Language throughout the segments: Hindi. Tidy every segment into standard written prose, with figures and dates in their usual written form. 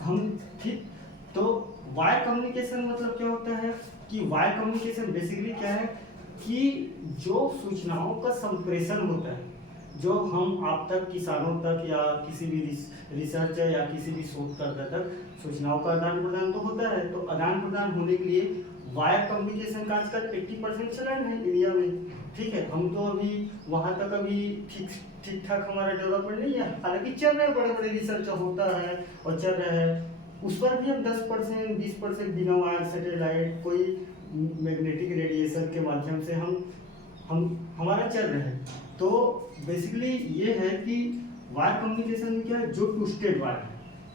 हम ठीक। तो वायर कम्युनिकेशन मतलब क्या होता है कि वायर कम्युनिकेशन बेसिकली क्या है कि जो सूचनाओं का संप्रेषण होता है, जो हम आप तक, किसानों तक, या किसी भी रिसर्चर या किसी भी शोधकर्ता तक सूचनाओं का आदान प्रदान तो होता है। तो आदान प्रदान होने के लिए वायर कम्युनिकेशन का आजकल 80% चलन है इंडिया में। ठीक है, हम तो अभी वहाँ तक अभी ठीक ठाक हमारा डेवलपमेंट नहीं है, हालांकि चल रहे हैं, बड़े बड़े रिसर्च होता है और चल रहे हैं। उस पर भी हम 10% 20% बिना वायर सैटेलाइट कोई मैग्नेटिक रेडिएशन के माध्यम से हम हमारा चल रहे हैं। तो बेसिकली ये है कि वायर कम्युनिकेशन में क्या है, जो टू स्टेट वायर है।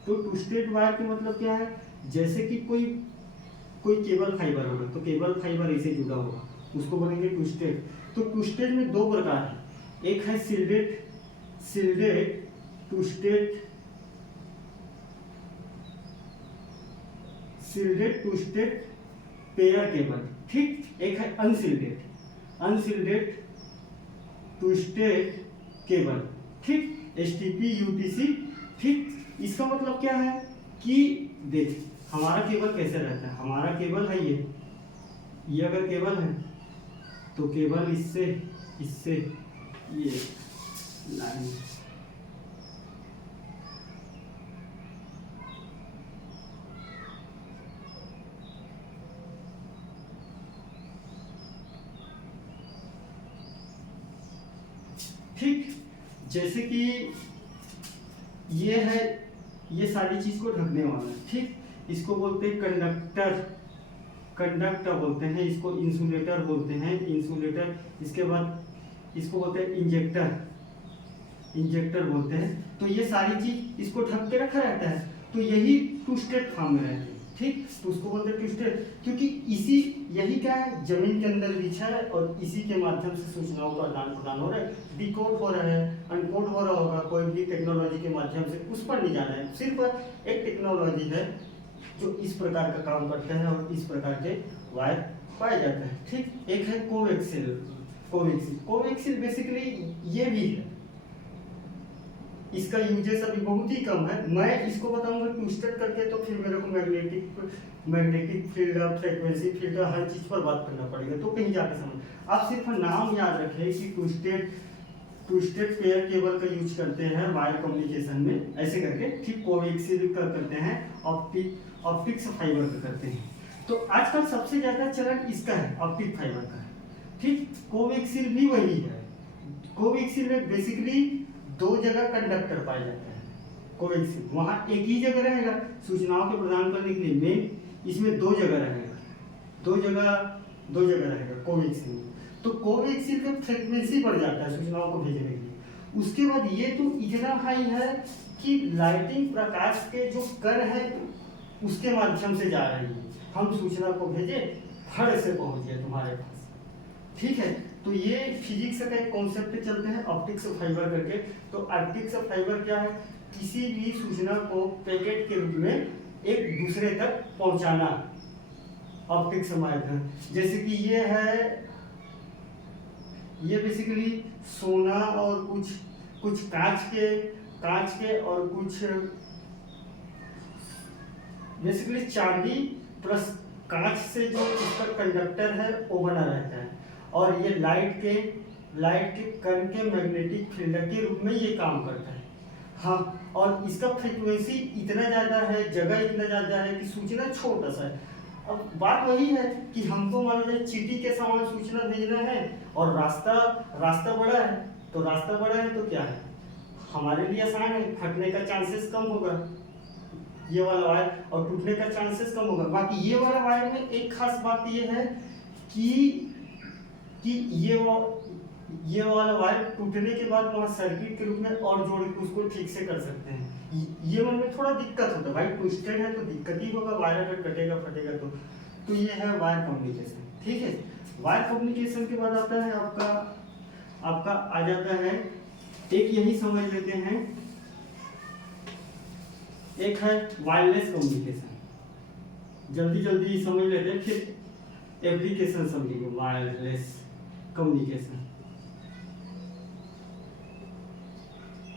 तो टू स्टेट वायर के मतलब क्या है, जैसे कि कोई केबल फाइबर होगा, तो केबल फाइबर ऐसे जुड़ा होगा, उसको बोलेंगे टू स्टेट। तो टू स्टेट में दो प्रकार है, एक है shielded twisted, shielded twisted pair cable, ठीक। एक है अनसिल्डेड टू स्टेट केबल, ठीक, STP UTC, ठीक। इसका मतलब क्या है कि देख हमारा केबल कैसे रहता है, हमारा केबल है ये अगर केबल है तो केबल इससे ये लाइन, ठीक। जैसे कि ये है, ये सारी चीज को ढकने वाला है, ठीक। इसको बोलते हैं कंडक्टर बोलते हैं, इसको इंसुलेटर बोलते हैं, इंसुलेटर। इसके बाद इसको बोलते हैं इंजेक्टर बोलते हैं। तो ये सारी चीज इसको ढक के रखा रहता है, तो यही टू स्टेट फॉर्म में रहती है, ठीक। तो उसको बोलते हैं टू स्टेट, क्योंकि यही क्या है, जमीन के अंदर बिछा है और इसी के माध्यम से सूचनाओं का आदान प्रदान हो रहा है, डिकोड हो रहा है, अनकोड हो रहा होगा, कोई भी टेक्नोलॉजी के माध्यम से उस पर नहीं जाना है। सिर्फ एक टेक्नोलॉजी है जो इस प्रकार का काम करते हैं और इस प्रकार के वायर पाए जाते हैं, ठीक। एक है कोवेक्सिल बेसिकली ये भी है, इसका यूजेस अभी बहुत ही कम है। मैं इसको बताऊंगा टू स्टेट करके, तो फिर मेरे को मैग्नेटिक फील्ड और फ्रीक्वेंसी फील्ड हर चीज पर बात करना पड़ेगा, तो कहीं जाके समझ। आप सिर्फ नाम याद रखें कि टू स्टेट पेयर केबल का यूज करते हैं वायर कम्युनिकेशन में, ऐसे करके, ठीक। कोवेक्सिल का करते हैं, ऑप्टिक्स फाइबर का करते हैं। तो आजकल सबसे ज्यादा चलन इसका है, ऑप्टिक फाइबर का, ठीक। कोवेक्सिल भी वही है। कोवेक्सिल में बेसिकली दो जगह कंडक्टर पाया जाता है। कोवेक्सिल वहाँ एक ही जगह रहेगा सूचनाओं के प्रदान करने के लिए, मेन इसमें दो जगह रहेगा कोवेक्सिल में। तो कोवेक्सिल का फ्रीक्वेंसी बढ़ जाता है सूचनाओं को भेजने के लिए। उसके बाद ये तो इतना हाई है कि लाइटिंग प्रकाश के जो कण है उसके माध्यम से जा रही है, हम सूचना को भेजे, फट से पहुंच गए तुम्हारे पास, ठीक है। तो ये फिजिक्स का एक कॉन्सेप्ट चलते हैं ऑप्टिक्स फाइबर करके। तो ऑप्टिक्स फाइबर क्या है, किसी भी सूचना को पैकेट के रूप में एक दूसरे तक पहुंचाना, ऑप्टिक्स माध्यम। जैसे कि ये है, ये बेसिकली सोना और कुछ कांच के और कुछ बेसिकली चांदी प्लस कांच से जो इसका कंडक्टर है वो बना रहता है, और ये लाइट के कण के मैग्नेटिक फील्ड के रूप में ये काम करता है। हाँ, और इसका फ्रीक्वेंसी इतना ज़्यादा है, जगह इतना ज़्यादा है कि सूचना छोटा सा है। अब बात वही है कि हमको मान लीजिए चीटी के समान सूचना भेजना है और रास्ता बड़ा है, तो रास्ता बड़ा है तो क्या है, हमारे लिए आसान है, फटने का चांसेस कम होगा ये वाला वायर, और टूटने का चांसेस कम होगा। बाकी ये वाला वायर में एक खास बात ये है कि ये वाला वायर टूटने के बाद वहाँ सर्किट के रूप में और जोड़ के उसको ठीक से कर सकते हैं। ये में थोड़ा दिक्कत होता है भाई, ट्विस्टेड है तो दिक्कत ही होगा, वायर अगर कटेगा फटेगा तो ये है वायर कम्युनिकेशन, ठीक है। वायर कम्युनिकेशन के बाद आता है आपका आ जाता है, एक यही समझ लेते हैं, एक है वायरलेस कम्युनिकेशन। जल्दी समझ लेते हैं, फिर एप्लीकेशन समझेंगे। वायरलेस कम्युनिकेशन,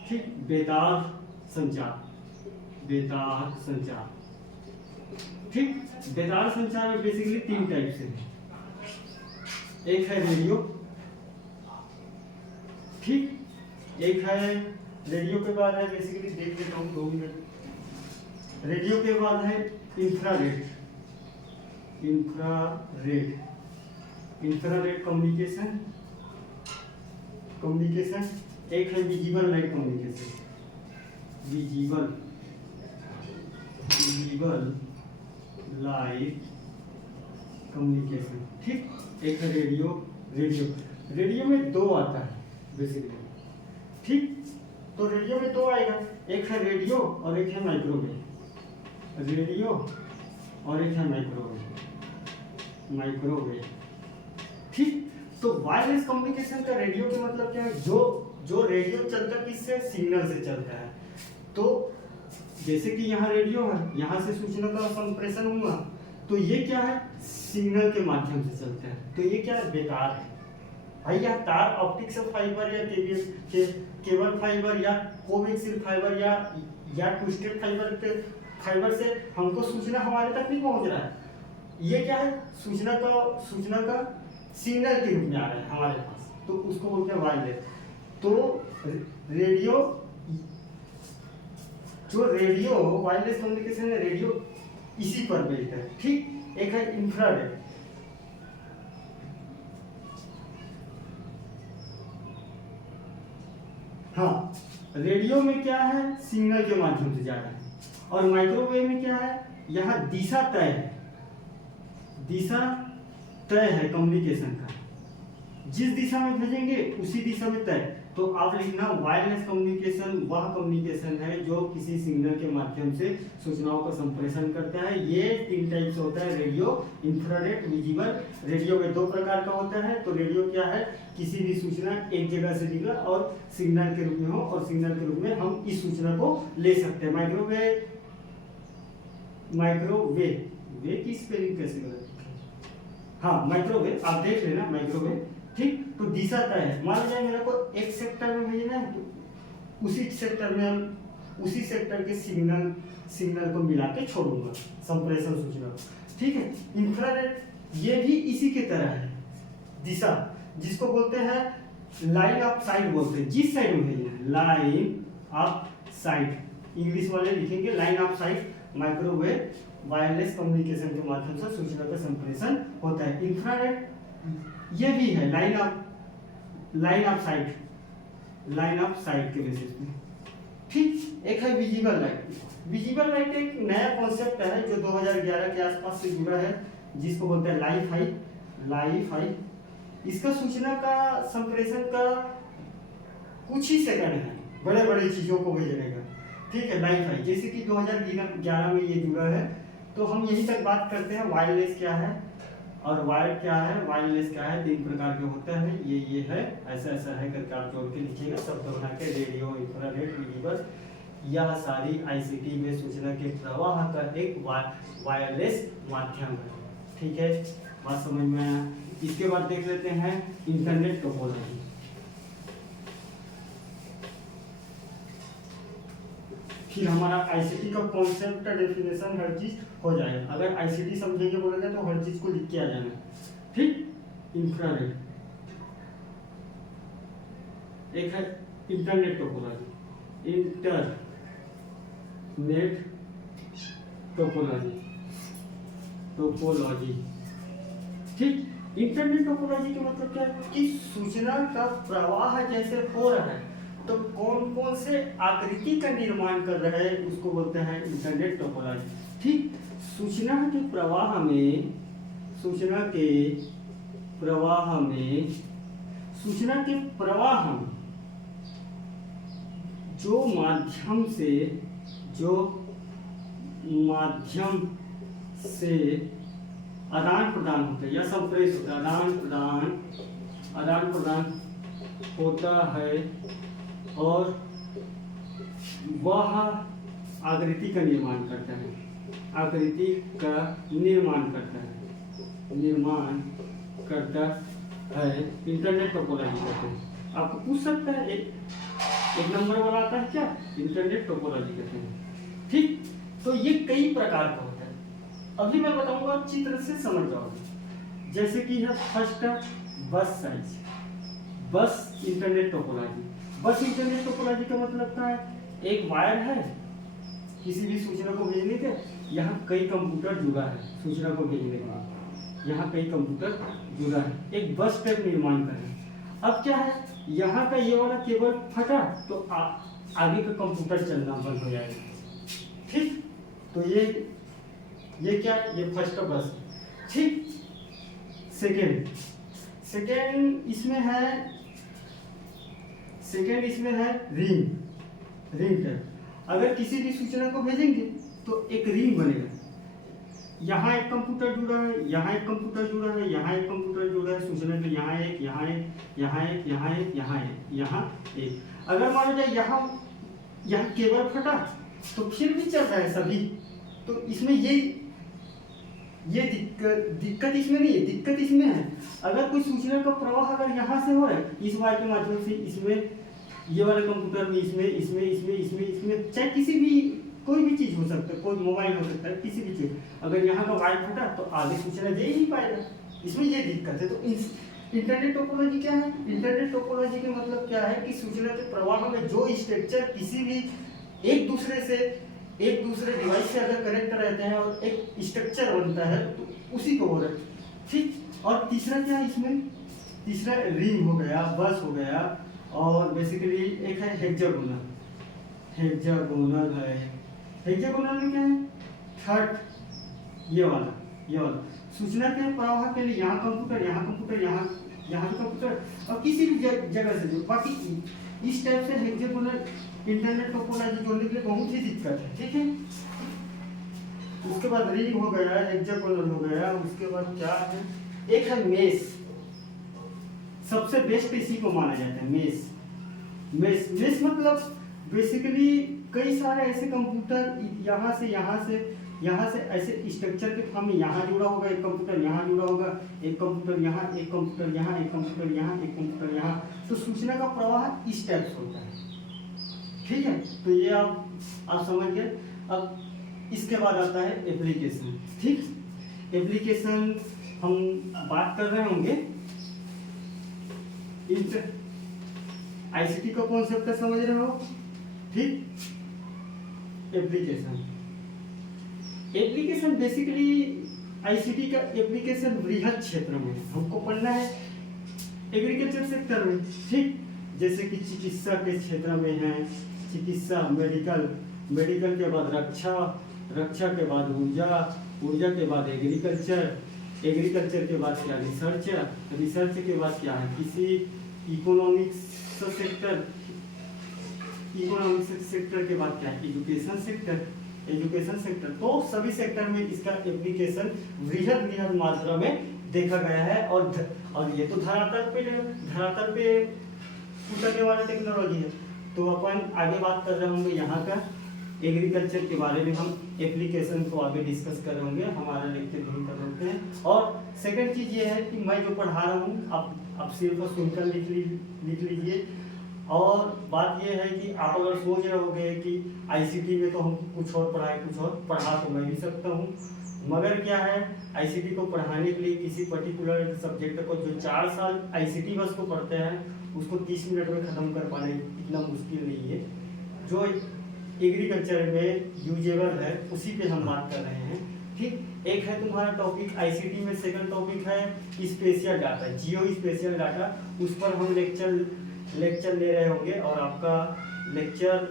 ठीक, बेतार संचार। बेतार संचार। ठीक, बेतार संचार में बेसिकली 3 टाइप से है। एक है रेडियो, ठीक, एक है रेडियो के बाद है बेसिकली देख लेता हूँ 2 मिनट। रेडियो के बाद है इंफ्रारेड, इंफ्रारेड कम्युनिकेशन, एक है visible light communication, visible light communication, ठीक। एक है रेडियो में 2 आता है बेसिकली, ठीक। तो रेडियो में 2 आएगा, एक है रेडियो और एक है माइक्रोवेव, ठीक। तो वायरलेस कम्युनिकेशन का रेडियो का मतलब क्या है, जो रेडियो चलता है किससे, सिग्नल से चलता है। तो जैसे कि यहाँ रेडियो है, यहाँ से सूचना का संप्रेषण हुआ, तो ये क्या है, सिग्नल के माध्यम से चलता है। तो ये क्या है, बेकार है भाई। यह तार ऑप्टिक से फाइबर या केबल फाइबर या कोएक्सियल फाइबर या ट्विस्टेड फाइबर से हमको सूचना हमारे तक नहीं पहुंच रहा है। ये क्या है, सूचना का सिग्नल के रूप में आ रहा है हमारे पास, तो उसको बोलते हैं वायरलेस। तो रेडियो वायरलेस कम्युनिकेशन है, रेडियो इसी पर बेस्ड है, ठीक। एक है इंफ्रारेड, हाँ, रेडियो में क्या है, सिग्नल के माध्यम से जा रहा है। और माइक्रोवेव में क्या है, यहाँ दिशा तय है कम्युनिकेशन का, जिस दिशा में भेजेंगे उसी दिशा में तय। तो आप लिखना, वायरलेस कम्युनिकेशन वह कम्युनिकेशन है जो किसी सिग्नल के माध्यम से सूचनाओं का संप्रेषण करता है। ये 3 टाइप से होता है, रेडियो, इंफ्रारेड, विजिबल। रेडियो में 2 प्रकार का होता है। तो रेडियो क्या है, किसी भी सूचना एक जगह से निकला और सिग्नल के रूप में हो, और सिग्नल के रूप में हम इस सूचना को ले सकते हैं। माइक्रोवेव की स्पेलिंग कैसे गलत, हाँ, माइक्रोवेव आप देख लेना, माइक्रोवेव, ठीक। तो दिशा तय है, मान लीजिए मेरे को एक सेक्टर में भेजना है, तो उसी सेक्टर के सिग्नल को मिला के छोड़ूंगा, संप्रेषण सूचना, ठीक है। इंफ्रारेड ये भी इसी के तरह है, दिशा, जिसको बोलते हैं लाइन ऑफ साइट बोलते हैं, जिस साइड में भेजना है, लाइन ऑफ साइट, इंग्लिश वाले लिखेंगे line of site. Microwave wireless communication के माध्यम से सूचना का संप्रेषण होता है। इंफ्रारेड ये भी है लाइन ऑफ साइट के बेसिस पे, ठीक। एक है विजिबल लाइट एक नया कॉन्सेप्ट है जो 2011 के आसपास से जुड़ा है, जिसको बोलते हैं लाइफाई। इसका सूचना का संप्रेषण का कुछ ही सेकंड है, बड़े चीजों को भेजने का, ठीक है। लाइफाई जैसे कि 2011 में ये जुड़ा है। तो हम यही तक बात करते हैं, वायरलेस क्या है और वायर्ड क्या है, वायरलेस क्या है। 3 प्रकार के होता है, ये है, ऐसा है करके आप जोड़ के लिखिएगा, शब्द बना के। रेडियो, इंफ्रारेड, विजिबल, यह सारी आईसीटी में सूचना के प्रवाह का एक वायरलेस माध्यम है, ठीक है। बात समझ में आया। इसके बाद देख लेते हैं इंटरनेट टोपोलॉजी। फिर हमारा आईसीटी का कॉन्सेप्ट का डेफिनेशन हर चीज हो जाएगा। अगर आईसीटी समझेंगे बोलेंगे तो हर चीज को लिख के आ जाना, ठीक। इंफ्रारेड एक है इंटरनेट टोपोलॉजी, ठीक। इंटरनेट टोपोलॉजी का मतलब क्या है कि सूचना का प्रवाह जैसे हो रहा है तो कौन कौन से आकृति का निर्माण कर रहा है, उसको बोलते हैं इंटरनेट टोपोलॉजी, ठीक। सूचना के प्रवाह में जो माध्यम से आदान प्रदान होता है या संप्रेष होता है, आदान प्रदान होता है, और वह आकृति का निर्माण करता है, इंटरनेट टोपोलॉजी कहते हैं। आपको पूछ सकता है, एक नंबर वाला आता है क्या, इंटरनेट टोपोलॉजी कहते हैं, ठीक, तो ये कई प्रकार का होता है। अभी मैं बताऊंगा, चित्र से समझ जाओगे। जैसे कि है फर्स्ट बस साइज, बस इंटरनेट टोपोलॉजी। बस इंटरनेट टोपोलॉजी का मतलब क्या है, एक वायर है किसी भी सूचना को भेजने के, यहाँ कई कंप्यूटर जुड़ा है सूचना को भेजने के लिए, यहाँ कई कंप्यूटर जुड़ा है, एक बस टाइप निर्माण कर रहे हैं। अब क्या है, यहाँ का ये वाला केबल फटा तो आगे का कंप्यूटर चलना बंद हो जाएगा। ठीक, तो ये क्या है, ये फर्स्ट बस। ठीक, सेकेंड इसमें है रिंग टाइप। अगर किसी भी सूचना को भेजेंगे तो एक रिंग बनेगा, यहाँ एक कंप्यूटर जुड़ा है, यहाँ एक कंप्यूटर जुड़ा है, यहाँ एक कंप्यूटर जुड़ा है सूचना के, यहाँ एक, यहाँ एक, यहाँ एक, यहाँ एक, यहाँ एक, यहाँ एक। अगर मान लो जाए यहाँ केबल फटा तो फिर भी चल रहा है सभी। तो इसमें ये दिक्कत इसमें नहीं है, दिक्कत इसमें है अगर कोई सूचना का प्रवाह अगर यहाँ से हो रहा है इस वायर के माध्यम से, इसमें ये वाले कंप्यूटर में, इसमें चाहे किसी भी कोई भी चीज हो सकता है, कोई मोबाइल हो सकता है, किसी भी चीज, अगर यहाँ का वायर फटा तो आगे सूचना दे ही नहीं पाएगा। इसमें ये दिक्कत है। तो इंटरनेट टोपोलॉजी क्या है, इंटरनेट टोपोलॉजी का मतलब क्या है कि सूचना के प्रवाह में जो स्ट्रक्चर किसी भी एक दूसरे डिवाइस से अगर कनेक्ट रहते हैं और एक स्ट्रक्चर बनता है तो उसी को बोल रहे हैं। ठीक, और तीसरा क्या है इसमें, तीसरा रिंग हो गया, बस हो गया, और बेसिकली एक है हेक्सागोनल है। हेक्सागोनल में क्या है, थर्ड ये वाला सूचना के प्रवाह के लिए यहाँ कंप्यूटर, यहाँ भी कंप्यूटर, और किसी भी जगह से जो बाकी इस टाइप से हेक्सागोनल इंटरनेट टोपोलॉजी जोड़ने के लिए बहुत ही दिक्कत है। ठीक है, उसके बाद रिंग हो गया, हेक्सागोनल हो गया, उसके बाद क्या है, एक है मेश। सबसे बेस्ट इसी को माना जाता है, मेश मतलब बेसिकली कई सारे ऐसे कंप्यूटर यहाँ से ऐसे स्ट्रक्चर के फॉर्म में यहाँ जुड़ा होगा, एक कंप्यूटर यहाँ जुड़ा होगा, एक कंप्यूटर यहाँ, एक कंप्यूटर यहाँ, एक कंप्यूटर यहाँ, एक कंप्यूटर यहाँ, तो सूचना का प्रवाह इस टाइप से होता है। ठीक है, तो ये आप समझ गए। अब इसके बाद आता है एप्लीकेशन। ठीक, एप्लीकेशन हम बात कर रहे होंगे, आईसीटी का कॉन्सेप्ट समझ रहे हो। ठीक, एप्लीकेशन बेसिकली आईसीटी का एप्लीकेशन बृहद क्षेत्र में हमको पढ़ना है, एग्रीकल्चर सेक्टर में। ठीक, जैसे कि चिकित्सा के क्षेत्र में है, चिकित्सा, मेडिकल के बाद रक्षा के बाद ऊर्जा के बाद एग्रीकल्चर के बाद क्या रिसर्च के बाद क्या है, किसी इकोनॉमिक्स सेक्टर के बाद क्या है, एजुकेशन सेक्टर। तो सभी सेक्टर में इसका एप्लीकेशन बृहद मात्रा में देखा गया है। और ये तो धरातल पे उतरने वाला टेक्नोलॉजी है। तो अपन आगे बात कर रहे होंगे यहाँ का एग्रीकल्चर के बारे में, हम एप्लीकेशन को आगे डिस्कस कर रहे होंगे, हमारा लेक्चर यही कर रहे हैं। और सेकंड चीज ये है कि मैं जो पढ़ा रहा हूँ आप सिर्फ सुनकर लिख लीजिए। और बात ये है कि आप अगर सोच रहे होंगे कि आईसीटी में तो हम कुछ और पढ़ा तो मैं भी सकता हूँ, मगर क्या है, आईसीटी को पढ़ाने के लिए किसी पर्टिकुलर सब्जेक्ट को जो 4 साल आईसीटी बस को पढ़ते हैं उसको 30 मिनट में ख़त्म कर पाना इतना मुश्किल नहीं है। जो एग्रीकल्चर में यूजेबल है उसी पे हम बात कर रहे हैं। ठीक, एक है तुम्हारा टॉपिक आईसीटी में, सेकंड टॉपिक है स्पेशियल डाटा, जियो स्पेशियल डाटा, उस पर हम लेक्चर ले रहे होंगे और आपका लेक्चर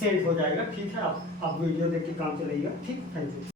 सेंड हो जाएगा। ठीक है, आप वीडियो देख के काम चलेगा। ठीक, थैंक यू।